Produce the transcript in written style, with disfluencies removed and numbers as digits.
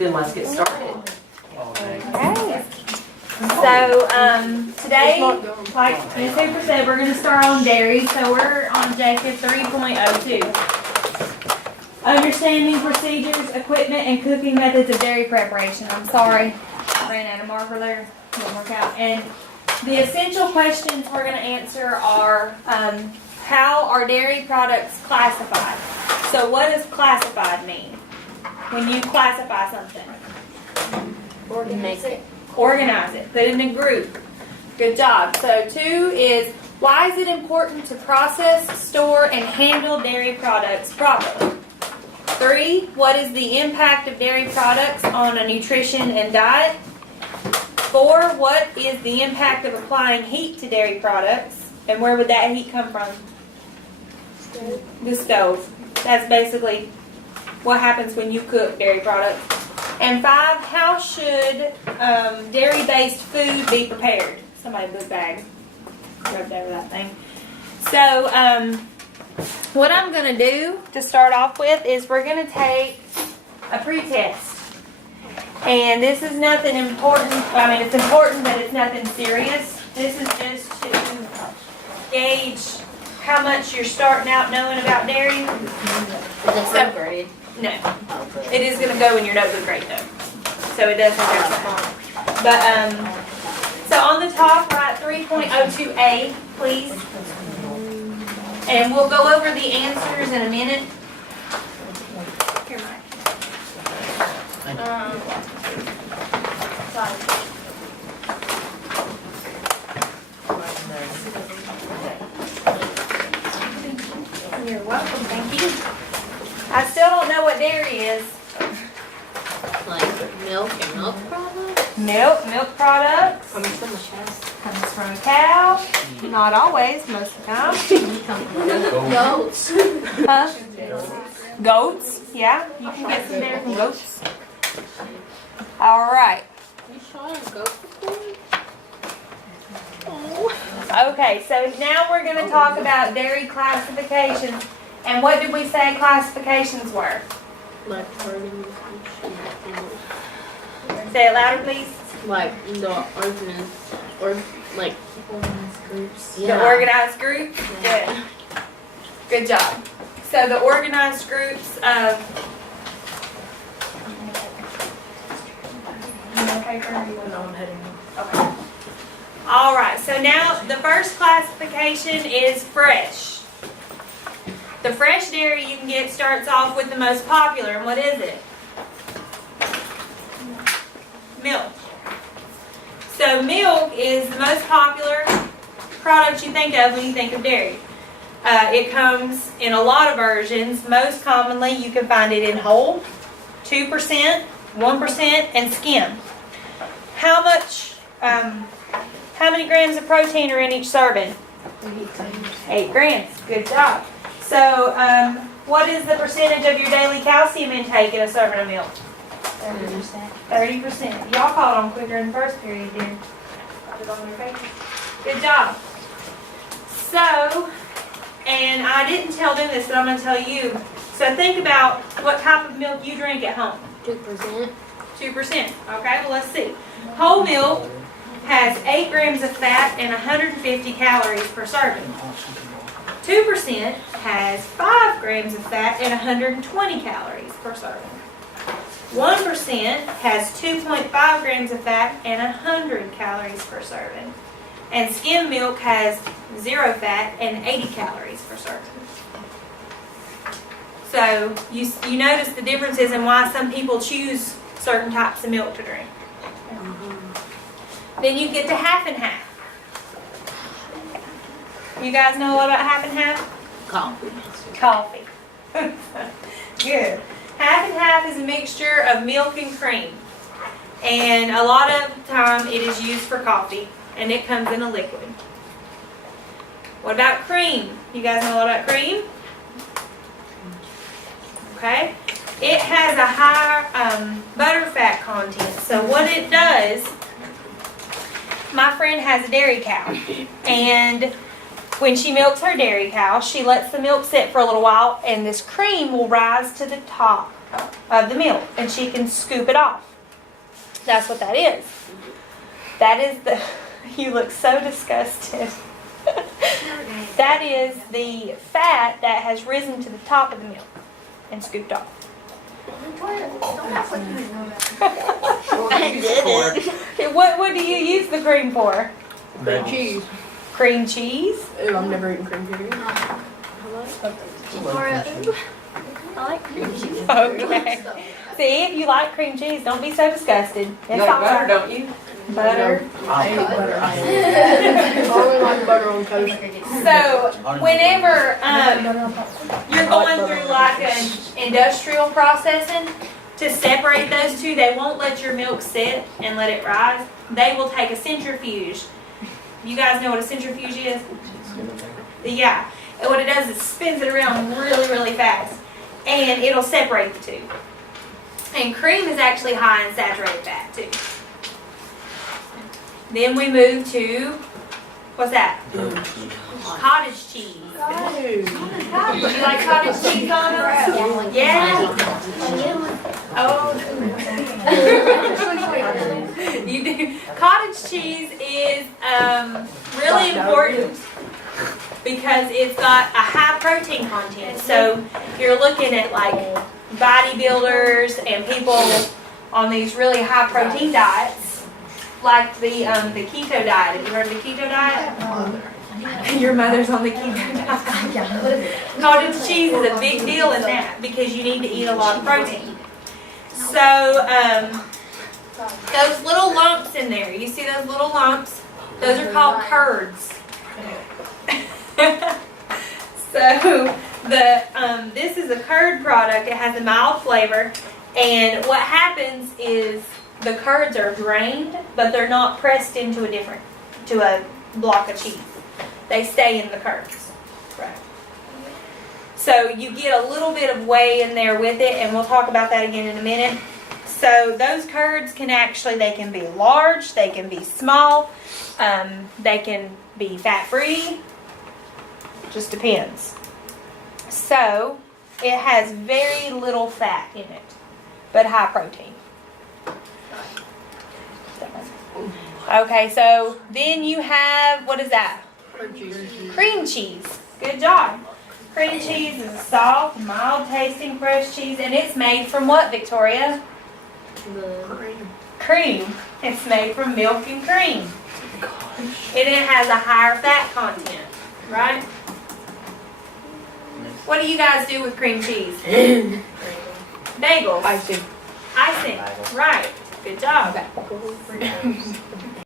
Then let's get started. Okay. So, today, like Ms. Hooper said, we're going to start on dairy. So we're on objective 3.02. Understanding procedures, equipment, and cooking methods of dairy preparation. I'm sorry, I ran out of marker there. Didn't work out. And the essential questions we're going to answer are, how are dairy products classified? So what does classified mean? When you classify something. Organize it. Organize it. Put it in a group. Good job. So 2 is, why is it important to process, store, and handle dairy products properly? 3, what is the impact of dairy products on a nutrition and diet? 4, what is the impact of applying heat to dairy products? And where would that heat come from? Stove. The stove. That's basically what happens when you cook dairy products. And 5, how should dairy-based food be prepared? Somebody blue bag rubbed over that thing. So, what I'm going to do to start off with is we're going to take a pre-test. And this is nothing important. I mean, it's important, but it's nothing serious. This is just to gauge how much you're starting out knowing about dairy. Is it third grade? No. It is going to go in your notebook grade though. So it does have something on it. But, so on the top, write 3.02A, please. And we'll go over the answers in a minute. Here, Mike. You're welcome, thank you. I still don't know what dairy is. Like milk and milk products? Milk products. Comes from a cow. Comes from a cow. Not always, most of the time. Goats. Huh? Goats. Yeah, you can get some dairy from goats. All right. You shot a goat before? Okay, so now we're going to talk about dairy classifications. And what did we say classifications were? Like Say it louder, please. like the organized or like organized groups. The organized group? Good. Good job. So the organized groups of... Okay. All right, so now the first classification is fresh. The fresh dairy you can get starts off with the most popular, and what is it? Milk. So milk is the most popular product you think of when you think of dairy. It comes in a lot of versions. Most commonly you can find it in whole, 2%, 1%, and skim. How many grams of protein are in each serving? 8 grams. Good job. So, what is the percentage of your daily calcium intake in a serving of milk? 30%. 30%. Y'all caught on quicker in the first period, didn't you? Put it on your paper. Good job. So, and I didn't tell them this, but I'm going to tell you. So think about what type of milk you drink at home. 2%. 2%. Okay, well let's see. Whole milk has 8 grams of fat and 150 calories per serving. 2% has 5 grams of fat and 120 calories per serving. 1% has 2.5 grams of fat and 100 calories per serving. And skim milk has 0 fat and 80 calories per serving. So you notice the differences in why some people choose certain types of milk to drink. Then you get to half and half. You guys know a lot about half and half? Coffee. Coffee. Good. Half and half is a mixture of milk and cream. And a lot of the time it is used for coffee. And it comes in a liquid. What about cream? You guys know a lot about cream? Okay. It has a high butter fat content. So what it does, my friend has a dairy cow. And when she milks her dairy cow, she lets the milk sit for a little while, and this cream will rise to the top. of the milk, and she can scoop it off. That's what that is. That is the, you look so disgusted. That is the fat that has risen to the top of the milk and scooped off. I did it. What do you use the cream for? Cream cheese. Cream cheese? Ooh, I've never eaten cream cheese. I like cream cheese. Okay. See, if you like cream cheese, don't be so disgusted. You like butter, don't you? Butter. I hate butter. I only like butter on toast. So, whenever you're going through like an industrial processing, to separate those two, they won't let your milk sit and let it rise. They will take a centrifuge. You guys know what a centrifuge is? Yeah. And what it does is spins it around really, really fast. And it'll separate the two. And cream is actually high in saturated fat too. Then we move to, what's that? Cottage cheese. Do you like cottage cheese on them? Yeah? Oh. You do. Cottage cheese is really important because it's got a high protein content. So you're looking at like bodybuilders and people on these really high protein diets, like the keto diet. Have you heard of the keto diet? Your mother's on the keto diet. Cottage cheese is a big deal in that because you need to eat a lot of protein. So those little lumps in there, you see those little lumps? Those are called curds. So this is a curd product. It has a mild flavor, and what happens is the curds are drained, but they're not pressed into a block of cheese. They stay in the curds. Right. So you get a little bit of whey in there with it, and we'll talk about that again in a minute. So those curds they can be large, they can be small, they can be fat-free. Just depends. So it has very little fat in it, but high protein. Okay, so then you have, what is that? Cream cheese. Cream cheese. Good job. Cream cheese is a soft, mild tasting fresh cheese, and it's made from what, Victoria? Cream. It's made from milk and cream. And it has a higher fat content, right? What do you guys do with cream cheese? Bagels. Icing. Icing. Right. Good job.